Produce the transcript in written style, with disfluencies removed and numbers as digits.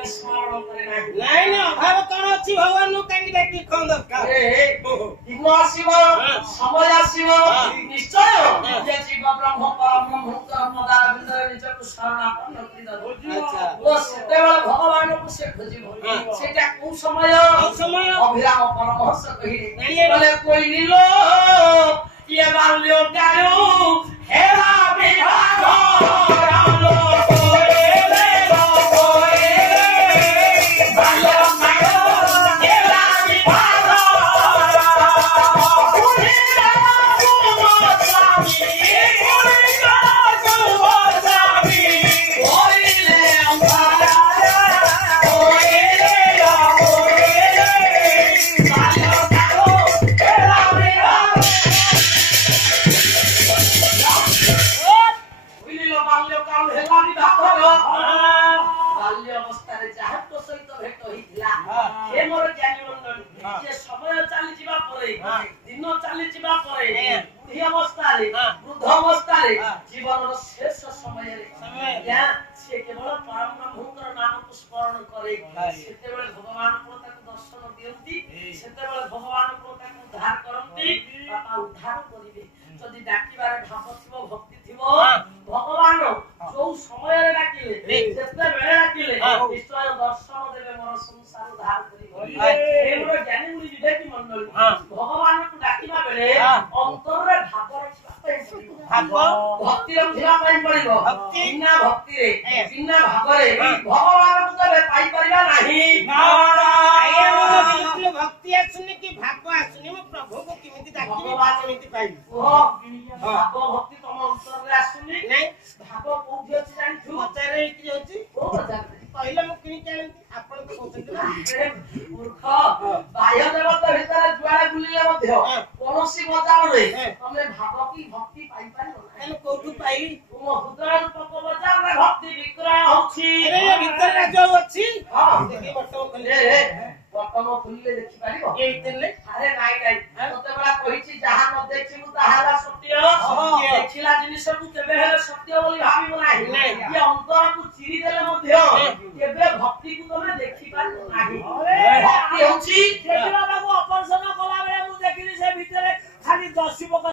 କେବେ ସ୍ମରଣ କରେ ନାହିଁ। ନାଇଁ ନା ଅଭାବ କଣ ଅଛି ଭଗବାନଙ୍କୁ କାହିଁକି ଡାକି କଣ ଦରକାର? ଦିନ ଆସିବ ସମୟ ଆସିବ ନିଶ୍ଚୟ ଯେ ଜୀବ ବ୍ରହ୍ମ ପରବ୍ରହ୍ମଙ୍କର ପଦାରବିନ୍ଦରେ ନିଜକୁ ଶରଣାପନ୍ନ କରିଦେବ। ସେତେବେଳେ ଭଗବାନଙ୍କୁ ସେ ଖୋଜିବ। ସେଇଟା କୋଉ ସମୟ? ଅଭିରାମ ପରମହଂସ କହିଲେ କୋଇ ନିଲ ଇଏ ବାଲ୍ୟ କାଳୁ ହେରା ବିଭାଗ জীবনের শেষ সময়ে সে কেবল পরব্রহ্মଙ୍କର নামକୁ ସ୍ମରଣ କରେ। ସେତେବେଳେ ଭଗବାନ ତାକୁ ଦର୍ଶନ ଦିଅନ୍ତି, ସେତେବେଳେ ଭଗବାନ ତାକୁ ଉଦ୍ଧାର କରନ୍ତି, ବାପା ଉଦ୍ଧାର କରିବେ। ଯଦି ଡାକିବାରେ ଭାବ ଥିବ, ଭକ୍ତି ଥିବ, ଭଗବାନ ଯୋଉ ସମୟରେ ଡାକିଲେ, ଯେତେବେଳେ ଡାକିଲେ ନିଶ୍ଚୟ ଦର୍ଶନ ଦେବେ, ମୋର ସଂସାର ଉଦ୍ଧାର କରିବେ। ମୋର ଜ୍ଞାନୀ ମୁନି ବିବେକୀ ମଣ୍ଡଳୀ ଭଗବାନଙ୍କୁ ଡାକିବା ବେଳେ ଅନ୍ତରରେ ଭାବ ରଖିବା ପାଇଁ ପଡିବ, ଭକ୍ତି ରଖିବା ପାଇଁ ପଡିବ। ବିନା ଭକ୍ତିରେ ବିନା ଭାବରେ ଭଗବାନଙ୍କୁ କେବେ ପାଇପାରିବା ନାହିଁ। ଭକ୍ତି ଆସୁନି କି ଭାବ ଆସୁନି, ମୁଁ ପ୍ରଭୁଙ୍କୁ କେମିତି ଡାକିବି, କେମିତି ପାଇବି? ଭାବ ଭକ୍ତି ତମ ଅନ୍ତରରେ ଆସୁନି। ଭାବ କୋଉଠି ଅଛି ଜାଣିଛୁ? ବଜାରରେ ବିକ୍ରି ହଉଛି। କୋଉ ବଜାରରେ? କହିଲେ ମୁଁ କିଣିକି ଆଣନ୍ତି, ଆପଣ ତ କହୁଛନ୍ତି ନା। ମୂର୍ଖ, ବାହ୍ୟ ଜଗତ ଭିତରେ ଯୁଆଡେ ବୁଲିଲେ ମଧ୍ୟ କୌଣସି ବଜାରରେ ତମେ ଭାବ କି ଭକ୍ତି ପାଇପାରିବ ନାହିଁ। କୋଉଠୁ ପାଇବି? ତୁମ ହୃଦୟ ରୂପକ ବଜାରରେ ଭକ୍ତି ବିକ୍ରୟ ହଉଛି। ଭିତରେ ଯୋଉ ଅଛି ବଟମ ଖୋଲିଲେ ଦେଖିପାରିବ? ଏଇ ଭିତରେ ଆରେ ନାଇଁ ନାଇଁ, ତତେ ପରା କହିଛି ଯାହା ନ ଦେଖିବୁ ତାହା ହେଲା ସତ୍ୟ। ଦେଖିଲା ଜିନିଷକୁ କେବେ ହେଲେ ସତ୍ୟ ବୋଲି ଭାବିବ ନାହିଁ।